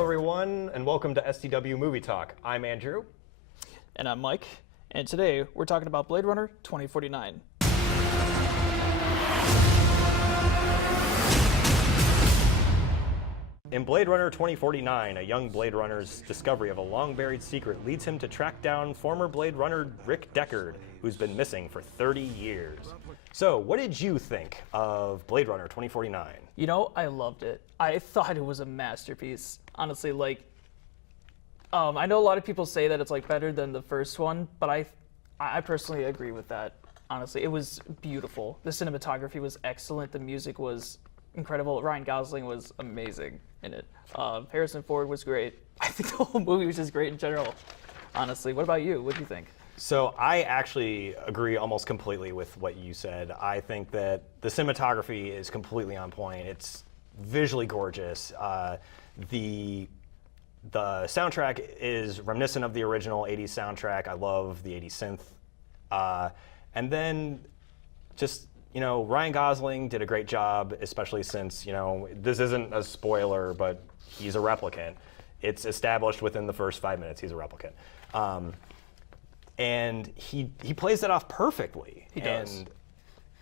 Hello, everyone, and welcome to STW Movie Talk. I'm Andrew. And I'm Mike, and today we're talking about Blade Runner 2049. In Blade Runner 2049, a young Blade Runner's discovery of a long-buried secret leads him to track down former Blade Runner Rick Deckard, who's been missing for 30 years. So, what did you think of Blade Runner 2049? You know, I loved it. I thought it was a masterpiece. Honestly, I know a lot of people say that it's better than the first one, but I personally agree with that. Honestly, it was beautiful. The cinematography was excellent. The music was incredible. Ryan Gosling was amazing in it. Harrison Ford was great. I think the whole movie was just great in general. Honestly, what about you? What do you think? So I actually agree almost completely with what you said. I think that the cinematography is completely on point. It's visually gorgeous. The soundtrack is reminiscent of the original 80s soundtrack. I love the 80s synth. And then just, Ryan Gosling did a great job, especially since, this isn't a spoiler, but he's a replicant. It's established within the first 5 minutes he's a replicant. And he plays that off perfectly. He does.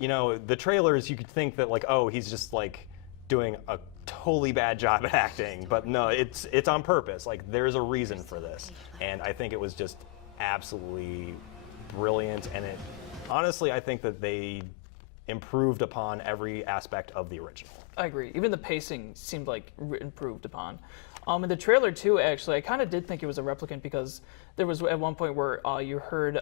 And, the trailers, you could think that he's just doing a totally bad job at acting, but no, it's on purpose. There's a reason for this. And I think it was just absolutely brilliant. And honestly, I think that they improved upon every aspect of the original. I agree. Even the pacing seemed improved upon. In the trailer too, actually, I kind of did think it was a replicant because there was at one point where you heard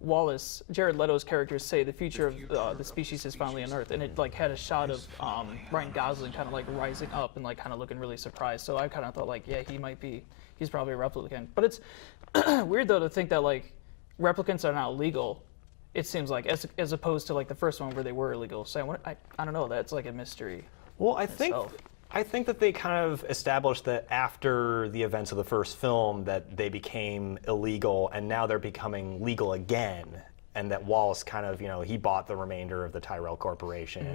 Wallace, Jared Leto's character, say the future of the species is finally on Earth, and it had a shot of Ryan Gosling kind of rising up and kind of looking really surprised. So I kind of thought yeah, he's probably a replicant. But it's weird though to think that replicants are now legal. It seems as opposed to the first one where they were illegal. So I don't know. That's a mystery. Well, I think that they kind of established that after the events of the first film that they became illegal and now they're becoming legal again, and that Wallace kind of, he bought the remainder of the Tyrell Corporation,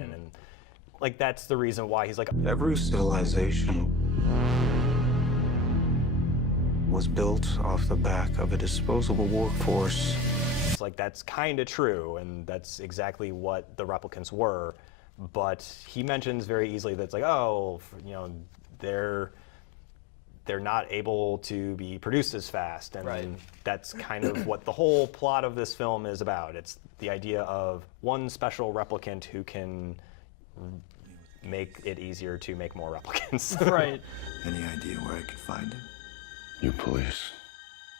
and that's the reason why he's every civilization was built off the back of a disposable workforce. It's that's kind of true, and that's exactly what the replicants were. But he mentions very easily that they're not able to be produced as fast, and right. That's kind of what the whole plot of this film is about. It's the idea of one special replicant who can make it easier to make more replicants. Right. Any idea where I could find him? You police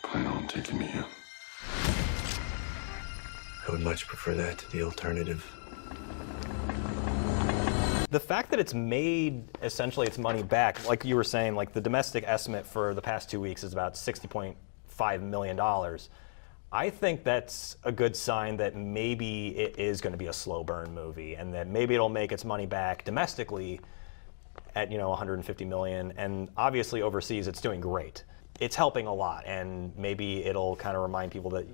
plan on taking me in? I would much prefer that to the alternative. The fact that it's made essentially its money back, like you were saying, the domestic estimate for the past 2 weeks is about $60.5 million. I think that's a good sign that maybe it is going to be a slow burn movie, and that maybe it'll make its money back domestically at $150 million, and obviously overseas it's doing great. It's helping a lot, and maybe it'll kind of remind people that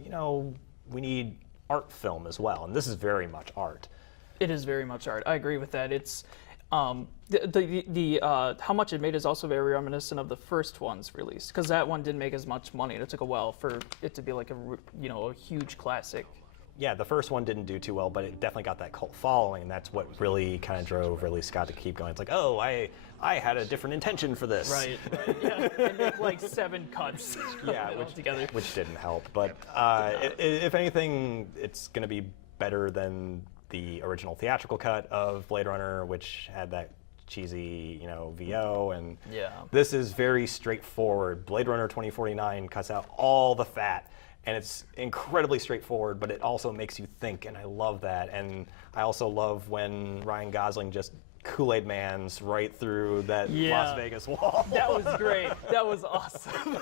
we need art film as well, and this is very much art. It is very much art. I agree with that. It's how much it made is also very reminiscent of the first one's release, because that one didn't make as much money, and it took a while for it to be a huge classic. Yeah, the first one didn't do too well, but it definitely got that cult following, and that's what really kind of drove Ridley Scott to keep going. It's I had a different intention for this. Right. Yeah. And make 7 cuts. Yeah, which didn't help. But if anything, it's going to be better than the original theatrical cut of Blade Runner, which had that cheesy, VO, and yeah. This is very straightforward. Blade Runner 2049 cuts out all the fat, and it's incredibly straightforward, but it also makes you think, and I love that. And I also love when Ryan Gosling just Kool-Aid Man's right through that Las Vegas wall. That was great. That was awesome.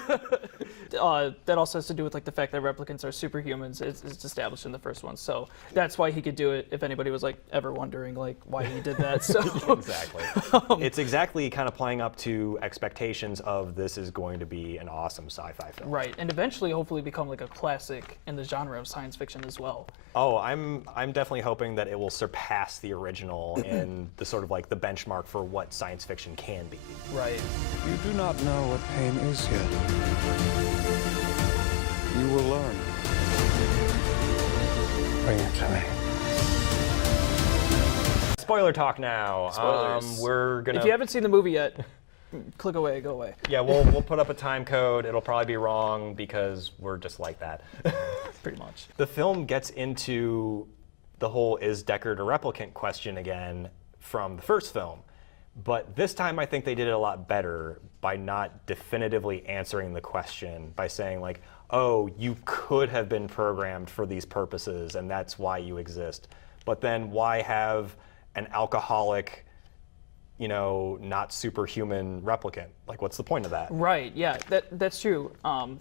that also has to do with like the fact that replicants are superhumans. It's established in the first one, so that's why he could do it. If anybody was like ever wondering like why he did that, so Exactly. It's exactly kind of playing up to expectations of this is going to be an awesome sci-fi film. right, and eventually hopefully become like a classic in the genre of science fiction as well. Oh, I'm definitely hoping that it will surpass the original in the sort of like the benchmark for what science fiction can be. Right. You do not know what pain is yet. You will learn. Bring it to me. Spoiler talk now. Spoilers. We're gonna. If you haven't seen the movie yet, click away, go away. Yeah, we'll put up a time code. It'll probably be wrong because we're just like that. Pretty much. The film gets into the whole is Deckard a replicant question again from the first film. But this time I think they did it a lot better by not definitively answering the question, by saying like, oh, you could have been programmed for these purposes and that's why you exist. But then why have an alcoholic, you know, not superhuman replicant? Like, what's the point of that? Right, yeah, that's true.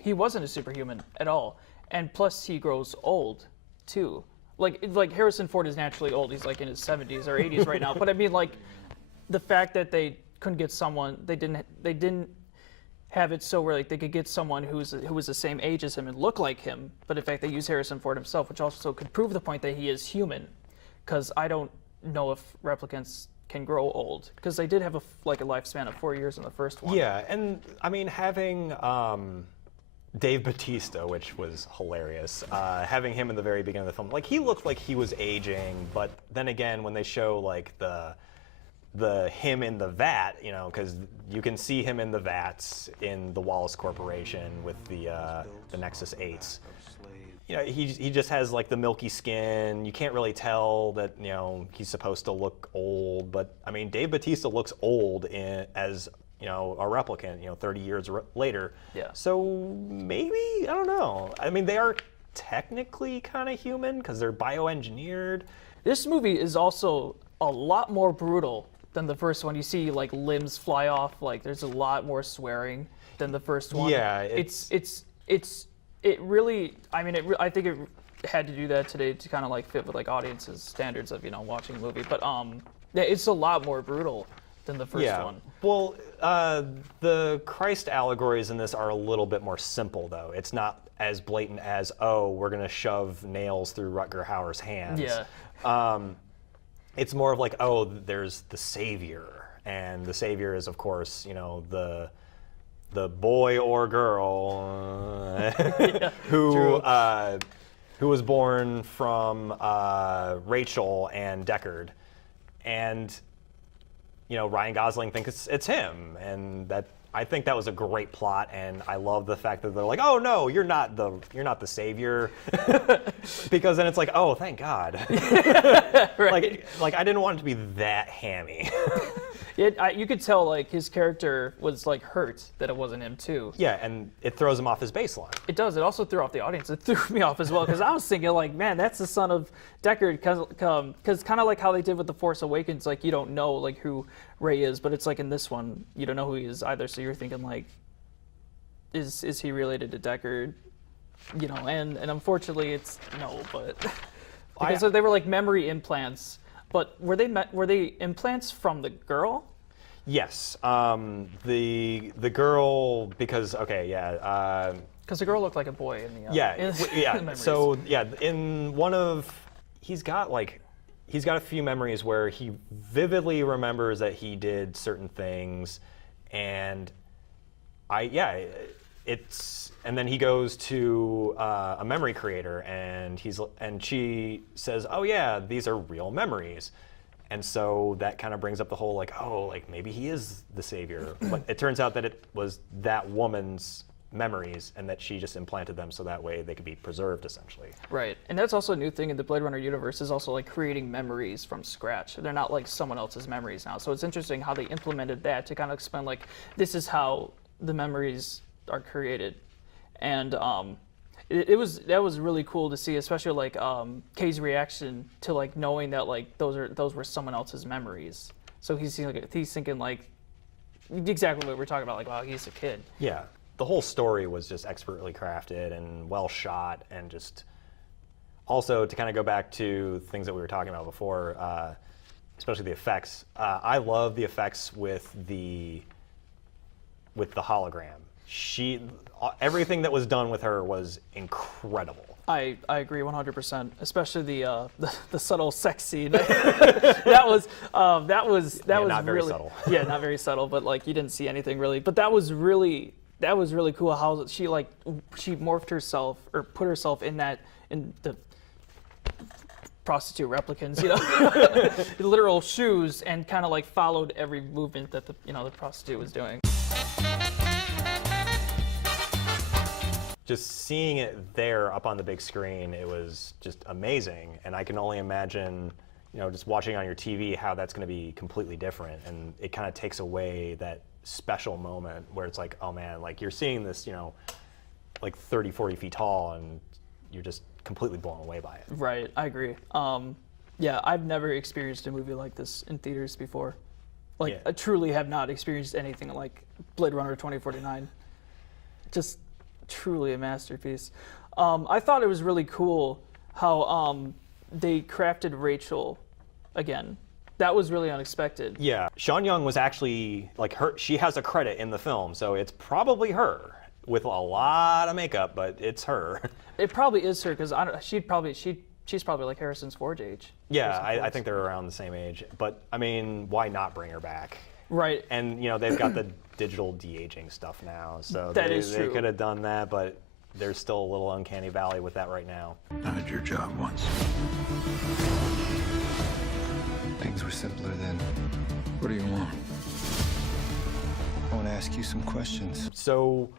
He wasn't a superhuman at all. And plus he grows old too. Like Harrison Ford is naturally old. He's like in his 70s or 80s right now. But I mean, like, the fact that they couldn't get someone, they didn't have it so where like they could get someone who was the same age as him and look like him, but in fact they use Harrison Ford himself, which also could prove the point that he is human, because I don't know if replicants can grow old, because they did have a lifespan of 4 years in the first one. Yeah, and I mean having Dave Bautista, which was hilarious, having him in the very beginning of the film, like he looked like he was aging, but then again when they show like the him in the vat, you know, because you can see him in the vats in the Wallace Corporation with the Nexus 8s. You know, he just has like the milky skin. You can't really tell that, you know, he's supposed to look old, but I mean, Dave Bautista looks old as, you know, a replicant, you know, 30 years later. Yeah. So maybe, I don't know. I mean, they are technically kind of human because they're bioengineered. This movie is also a lot more brutal than the first one. You see like limbs fly off, like there's a lot more swearing than the first one. Yeah, it really, I mean, I think it had to do that today to kind of like fit with like audiences' standards of, you know, watching a movie. But yeah, it's a lot more brutal than the first one. Well, the Christ allegories in this are a little bit more simple, though. It's not as blatant as, oh, we're going to shove nails through Rutger Hauer's hands. Yeah. It's more of like, oh, there's the savior. And the savior is, of course, you know, the boy or girl Yeah, who was born from Rachel and Deckard. And you know, Ryan Gosling thinks it's him, and that I think that was a great plot, and I love the fact that they're like, oh no, you're not the savior, because then it's like, oh, thank God. Right. like I didn't want it to be that hammy. You could tell like his character was like hurt that it wasn't him too. Yeah, and it throws him off his baseline. It does. It also threw off the audience. It threw me off as well, because I was thinking like, man, that's the son of Deckard, because kind of like how they did with The Force Awakens, like you don't know like who Rey is, but it's like in this one you don't know who he is either. So you're thinking like, is he related to Deckard? You know, and unfortunately it's no, but because they were like memory implants. But were they implants from the girl? Yes, the girl, because okay, yeah. Because the girl looked like a boy in the Yeah, in yeah. the memories. So yeah, in one of he's got a few memories where he vividly remembers that he did certain things, and and then he goes to a memory creator, and she says, oh yeah, these are real memories. And so that kind of brings up the whole like, oh, like maybe he is the savior. But it turns out that it was that woman's memories, and that she just implanted them so that way they could be preserved essentially. Right, and that's also a new thing in the Blade Runner universe, is also like creating memories from scratch. They're not like someone else's memories now. So it's interesting how they implemented that to kind of explain like, this is how the memories are created. And that was really cool to see, especially like Kay's reaction to like knowing that like those were someone else's memories. So he's thinking like exactly what we're talking about, like, wow, he's a kid. Yeah. the whole story was just expertly crafted and well shot, and just also to kind of go back to things that we were talking about before, especially the effects. I love the effects with the hologram. Everything that was done with her was incredible. I agree 100%, especially the subtle sex scene. that was not very really subtle. Yeah, not very subtle, but like you didn't see anything really. But that was really cool how she morphed herself or put herself in the prostitute replicants, the literal shoes, and kind of like followed every movement that the prostitute was doing. Just seeing it there up on the big screen, it was just amazing. And I can only imagine, just watching on your TV how that's going to be completely different. And it kind of takes away that special moment where it's like, oh man, like you're seeing this, like 30, 40 feet tall, and you're just completely blown away by it. Right, I agree. Yeah, I've never experienced a movie like this in theaters before. Like, Yeah. I truly have not experienced anything like Blade Runner 2049. Just truly a masterpiece. I thought it was really cool how they crafted Rachel again. That was really unexpected. Yeah, Sean Young was actually, like, she has a credit in the film, so it's probably her with a lot of makeup, but it's her. It probably is her because she's probably like Harrison Ford's age. Yeah, I think they're around the same age. But, I mean, why not bring her back? Right. And, they've got the digital de-aging stuff now, so That they is true. could have done that, but there's still a little uncanny valley with that right now. I had your job once. Things were simpler then. What do you want? I want to ask you some questions. So,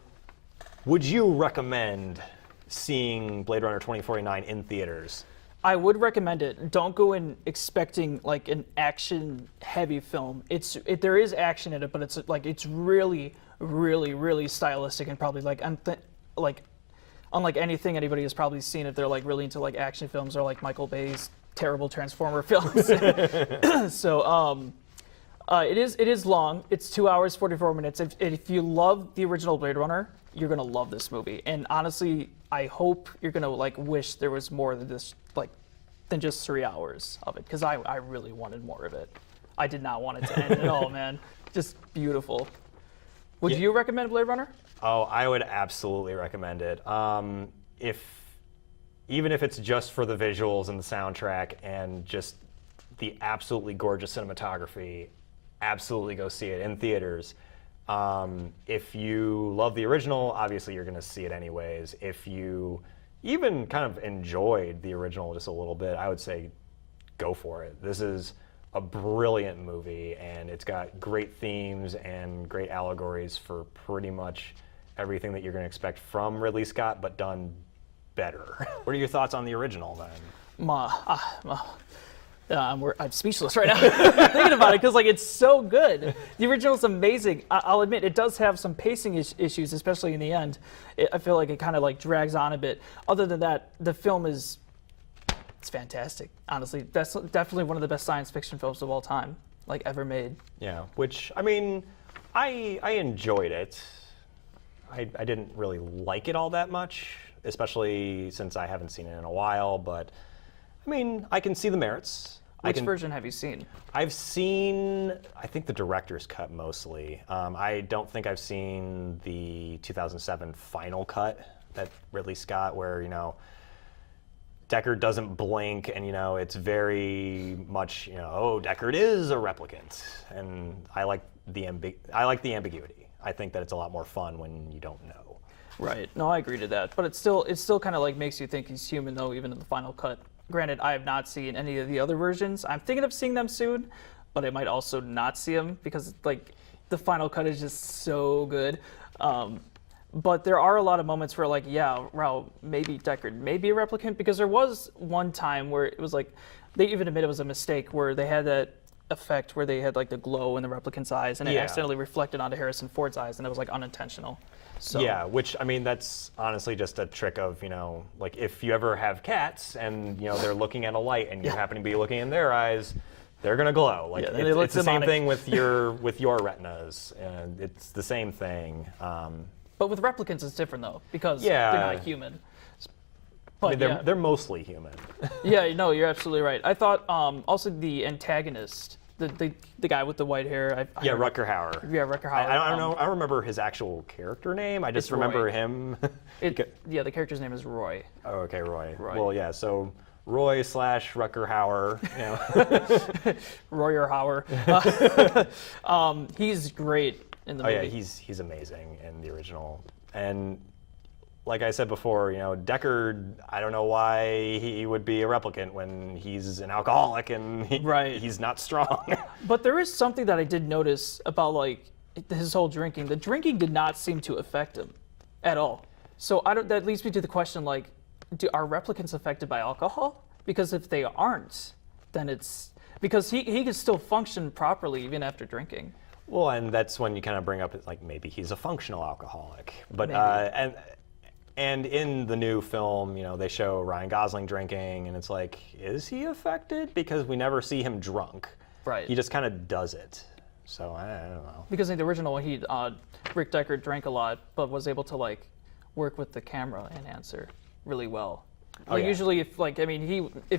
would you recommend seeing Blade Runner 2049 in theaters? I would recommend it. Don't go in expecting like an action-heavy film. There is action in it, but it's really, really, really stylistic and probably like unlike anything anybody has probably seen if they're like really into like action films or like Michael Bay's terrible Transformer films. So it is long. It's 2 hours 44 minutes. If you love the original Blade Runner, you're gonna love this movie. And honestly, I hope you're gonna like wish there was more than this, like, than just 3 hours of it, because I really wanted more of it. I did not want it to end at all, man. Just beautiful. Would you recommend Blade Runner? Oh, I would absolutely recommend it. Even if it's just for the visuals and the soundtrack and just the absolutely gorgeous cinematography, absolutely go see it in theaters. If you love the original, obviously you're going to see it anyways. If you even kind of enjoyed the original just a little bit, I would say go for it. This is a brilliant movie, and it's got great themes and great allegories for pretty much everything that you're going to expect from Ridley Scott, but done better. What are your thoughts on the original then? I'm speechless right now thinking about it because like it's so good. The original's amazing. I'll admit it does have some pacing issues, especially in the end. I feel like it kind of like drags on a bit. Other than that, the film it's fantastic. Honestly, that's definitely one of the best science fiction films of all time, like ever made. Yeah, which I mean, I enjoyed it. I didn't really like it all that much, especially since I haven't seen it in a while. But I mean, I can see the merits. Which version have you seen? I've seen, I think, the director's cut mostly. I don't think I've seen the 2007 final cut that Ridley Scott, where, Deckard doesn't blink, and, it's very much, oh, Deckard is a replicant. And I like the ambiguity. I think that it's a lot more fun when you don't know. Right. No, I agree to that. But it still kind of like makes you think he's human, though, even in the final cut. Granted, I have not seen any of the other versions. I'm thinking of seeing them soon, but I might also not see them because like the final cut is just so good. But there are a lot of moments where like, yeah, wow, maybe Deckard may be a replicant, because there was one time where it was like, they even admit it was a mistake where they had that effect where they had like the glow in the replicant's eyes and it accidentally reflected onto Harrison Ford's eyes, and it was like unintentional. So. Yeah, which, I mean, that's honestly just a trick of, like if you ever have cats and, they're looking at a light and you happen to be looking in their eyes, they're going to glow. Like it's the same thing with your retinas, and it's the same thing. But with replicants, it's different though because Yeah. they're not human. But I mean, they're mostly human. yeah, no, you're absolutely right. I thought also the antagonist, the guy with the white hair. Yeah, Rutger Hauer. Yeah, Rutger Hauer. I don't know. I don't remember his actual character name. I just It's remember Roy. him. Yeah, the character's name is Roy. Oh, okay, Roy. Roy. Well, yeah. So Roy / Rutger Hauer. You know. Roy or Hauer. He's great in the Oh movie. yeah, he's amazing in the original. And like I said before, you know, Deckard, I don't know why he would be a replicant when he's an alcoholic and Right. he's not strong. But there is something that I did notice about like his whole drinking. The drinking did not seem to affect him at all. So that leads me to the question like, are replicants affected by alcohol? Because if they aren't, then it's because he can still function properly even after drinking. Well, and that's when you kind of bring up like maybe he's a functional alcoholic. But Maybe. and in the new film, you know, they show Ryan Gosling drinking, and it's like, is he affected? Because we never see him drunk. Right. He just kind of does it. So I don't know. Because in the original one, Rick Deckard drank a lot, but was able to like work with the camera enhancer really well. Like yeah. usually, if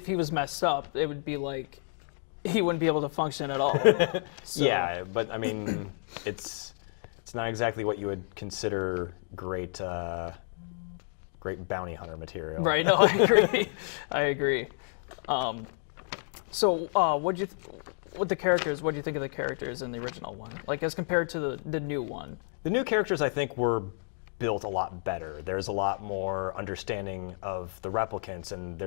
he was messed up, it would be like he wouldn't be able to function at all. So, Yeah, but I mean, it's not exactly what you would consider great bounty hunter material. Right. No, I agree. I agree. So, with the characters, what do you think of the characters in the original one, like as compared to the new one? The new characters, I think, were built a lot better. There's a lot more understanding of the replicants, and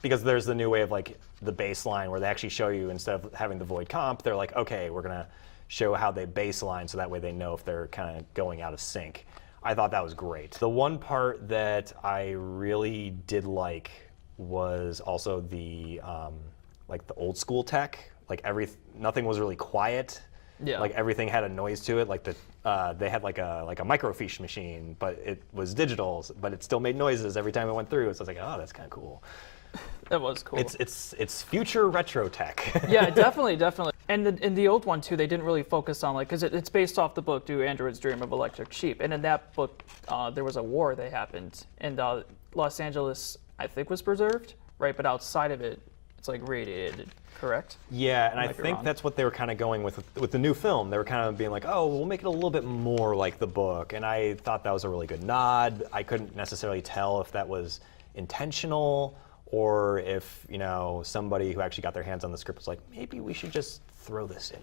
because there's the new way of like the baseline where they actually show you, instead of having the void comp, they're like, okay, we're gonna show how they baseline so that way they know if they're kind of going out of sync. I thought that was great. The one part that I really did like was also the like the old school tech. Like nothing was really quiet. Yeah. Like everything had a noise to it. Like they had like a microfiche machine, but it was digital, but it still made noises every time it went through. So I was like, oh, that's kind of cool. That was cool. It's future retro tech. Yeah, definitely. And in the old one too, they didn't really focus on like, because it's based off the book "Do Androids Dream of Electric Sheep," and in that book, there was a war that happened, and Los Angeles, I think, was preserved, right? But outside of it, it's like radiated. Correct? Yeah, and I might be think wrong. that's what they were kind of going with the new film. They were kind of being like, oh, we'll make it a little bit more like the book, and I thought that was a really good nod. I couldn't necessarily tell if that was intentional or if, you know, somebody who actually got their hands on the script was like, maybe we should just throw this in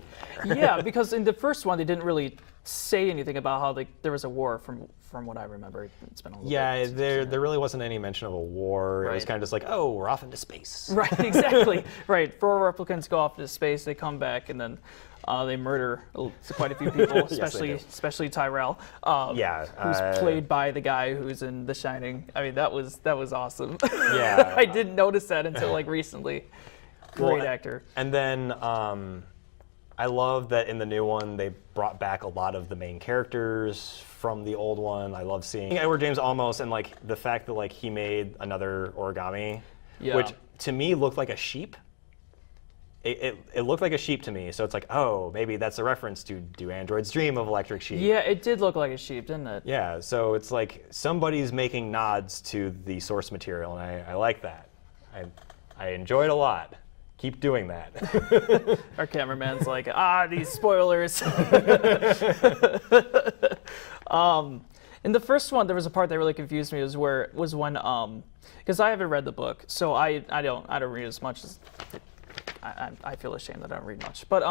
there. Yeah, because in the first one, they didn't really say anything about how there was a war from what I remember. It's been a little Yeah, bit. there really wasn't any mention of a war. It was Right. kind of just like, oh, we're off into space. Right, exactly. Right, 4 replicants go off into space, they come back, and then they murder quite a few people, Yes, they do. especially Tyrell. Yeah, who's played by the guy who's in The Shining. I mean, that was awesome. Yeah. I didn't notice that until like recently. Great Well, actor. And then I love that in the new one they brought back a lot of the main characters from the old one. I love seeing Edward James Olmos, and like the fact that like he made another origami, Yeah. which to me looked like a sheep. It looked like a sheep to me, so it's like, oh, maybe that's a reference to Do Androids Dream of Electric Sheep. Yeah, it did look like a sheep, didn't it? Yeah, so it's like somebody's making nods to the source material, and I like that. I enjoy it a lot. Keep doing that. Our cameraman's like, these spoilers. In the first one, there was a part that really confused me. Was when because I haven't read the book, so I don't read as much as I feel ashamed that I don't read much. But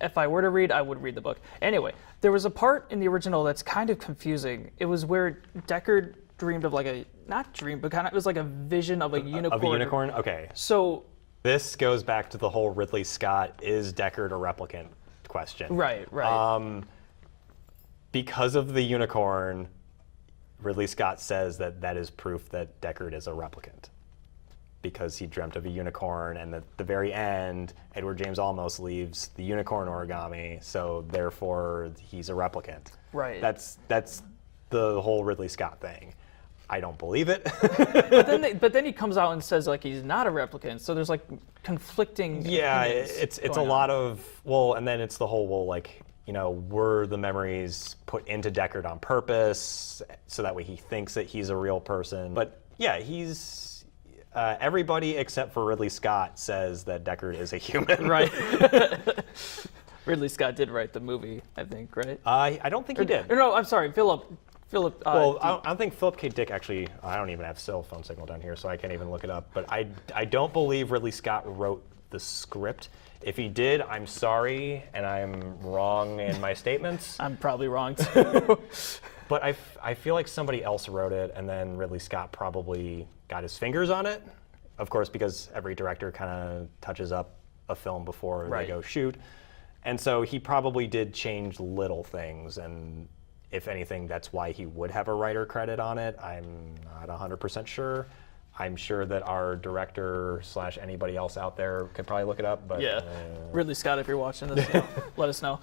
if I were to read, I would read the book. Anyway, there was a part in the original that's kind of confusing. It was where Deckard dreamed of like not dream, but kind of it was like a vision of a unicorn. Of a unicorn? Okay. So. This goes back to the whole Ridley Scott, is Deckard a replicant question. Right. Because of the unicorn, Ridley Scott says that is proof that Deckard is a replicant. Because he dreamt of a unicorn, and at the very end, Edward James Olmos leaves the unicorn origami, so therefore he's a replicant. Right. That's the whole Ridley Scott thing. I don't believe it. But then he comes out and says like he's not a replicant. So there's like conflicting. Yeah, opinions it's a going lot on. of and then it's the whole like were the memories put into Deckard on purpose so that way he thinks that he's a real person? But yeah, he's everybody except for Ridley Scott says that Deckard is a human. Right. Ridley Scott did write the movie, I think, right? I don't think he did. No, I'm sorry, Philip. Well, I don't think Philip K. Dick actually. I don't even have cell phone signal down here, so I can't even look it up. But I don't believe Ridley Scott wrote the script. If he did, I'm sorry, and I'm wrong in my statements. I'm probably wrong too. But I feel like somebody else wrote it, and then Ridley Scott probably got his fingers on it. Of course, because every director kind of touches up a film before Right. they go shoot. And so he probably did change little things, and if anything, that's why he would have a writer credit on it. I'm not 100% sure. I'm sure that our director / anybody else out there could probably look it up. But Yeah. Ridley Scott, if you're watching this, let us know.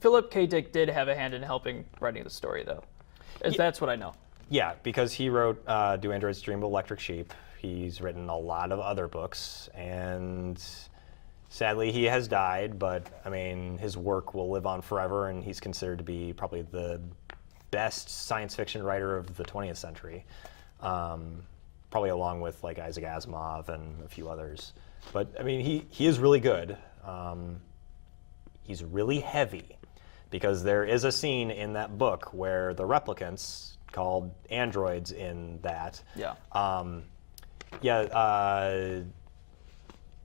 Philip K. Dick did have a hand in helping writing the story, though. That's what I know. Yeah, because he wrote Do Androids Dream of Electric Sheep. He's written a lot of other books, and sadly he has died, but I mean, his work will live on forever, and he's considered to be probably the best science fiction writer of the 20th century. Probably along with like Isaac Asimov and a few others. But I mean, he is really good. He's really heavy, because there is a scene in that book where the replicants, called androids in that. Yeah.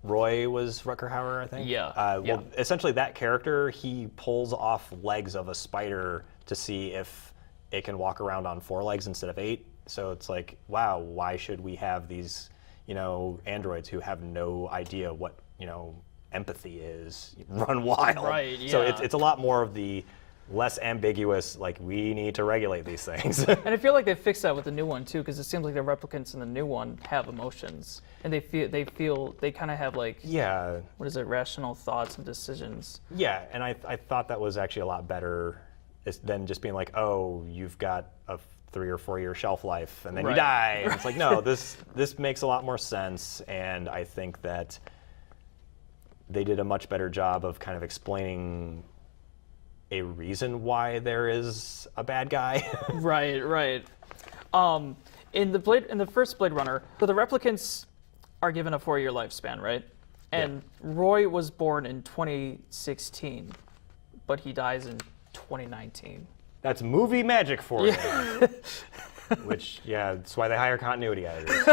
Roy was Rutger Hauer, I think. Yeah. Well, essentially that character, he pulls off legs of a spider to see if it can walk around on 4 legs instead of 8. So it's like, wow, why should we have these, androids who have no idea what, empathy is, run wild? Right, So yeah. it's a lot more of the less ambiguous, like, we need to regulate these things. And I feel like they fixed that with the new one too, because it seems like the replicants in the new one have emotions, and they kind of have like, Yeah, what is it, rational thoughts and decisions. yeah, and I thought that was actually a lot better than just being like, oh, you've got a 3 or 4 year shelf life and then you Right. die. And it's like, no, this makes a lot more sense, and I think that they did a much better job of kind of explaining a reason why there is a bad guy. Right. In the first Blade Runner, so the replicants are given a 4-year lifespan, right? And Roy was born in 2016, but he dies in 2019. That's movie magic for you. Which, yeah, that's why they hire continuity editors.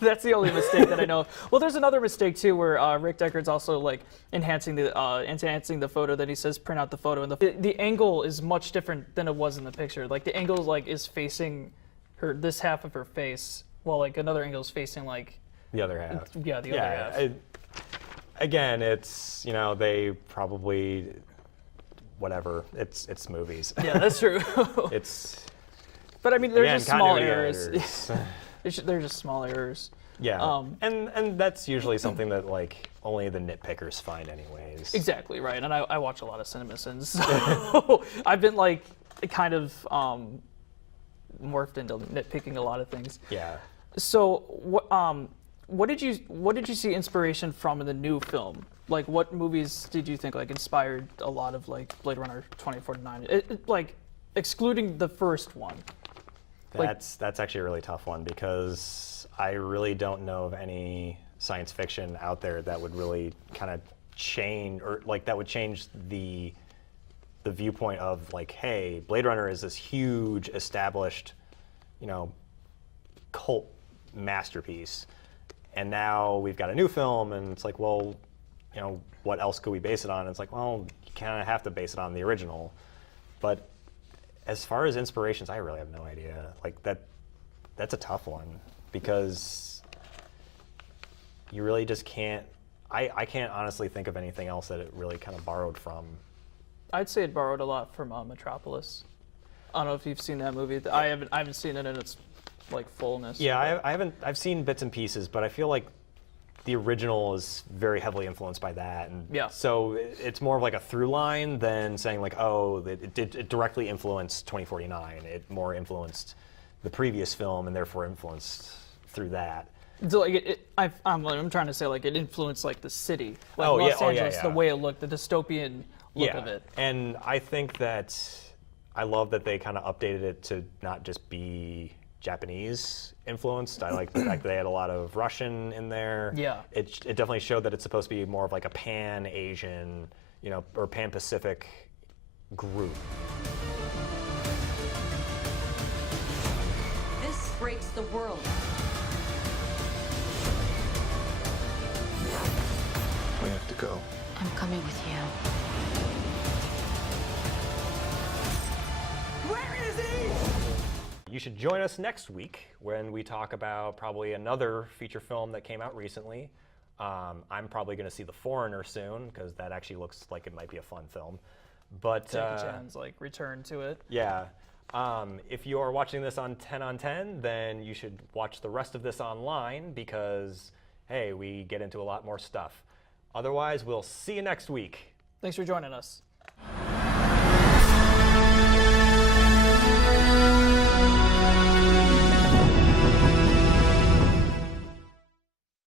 That's the only mistake that I know of. Well, there's another mistake too, where Rick Deckard's also like enhancing the photo. That he says print out the photo, and the angle is much different than it was in the picture. Like the angle like is facing this half of her face, while like another angle is facing like The other half. the other half. Again, it's they probably whatever. It's movies. Yeah, that's true. It's But I mean, there's again, just small continuity errors. editors. They're just small errors. Yeah, and that's usually something that like only the nitpickers find anyways. Exactly, right. And I watch a lot of CinemaSins, so I've been like kind of morphed into nitpicking a lot of things. Yeah. So what did you see inspiration from in the new film? Like what movies did you think like inspired a lot of like Blade Runner 2049? Like excluding the first one. That's actually a really tough one, because I really don't know of any science fiction out there that would really kind of change, or like that would change the viewpoint of like, hey, Blade Runner is this huge established, cult masterpiece, and now we've got a new film, and it's like, well, what else could we base it on? And it's like, well, you kind of have to base it on the original, but as far as inspirations, I really have no idea. Like that's a tough one, because you really just can't. I can't honestly think of anything else that it really kind of borrowed from. I'd say it borrowed a lot from Metropolis. I don't know if you've seen that movie. I haven't seen it in its like fullness. Yeah, I haven't. I've seen bits and pieces, but I feel like the original is very heavily influenced by that, and Yeah. so it's more of like a through line than saying like, oh, it directly influenced 2049. It more influenced the previous film, and therefore influenced through that. So like I'm trying to say like it influenced like the city, like Oh, yeah. Los Oh, yeah, Angeles, yeah. the way it looked, the dystopian look Yeah, of it. and I think that I love that they kind of updated it to not just be Japanese influenced. I like the fact that they had a lot of Russian in there. Yeah. It definitely showed that it's supposed to be more of like a pan-Asian, or pan-Pacific group. This breaks the world. We have to go. I'm coming with you. You should join us next week when we talk about probably another feature film that came out recently. I'm probably going to see The Foreigner soon because that actually looks like it might be a fun film. But Jackie Chan's like return to it. yeah, if you are watching this on 10 on 10, then you should watch the rest of this online because, hey, we get into a lot more stuff. Otherwise, we'll see you next week. Thanks for joining us.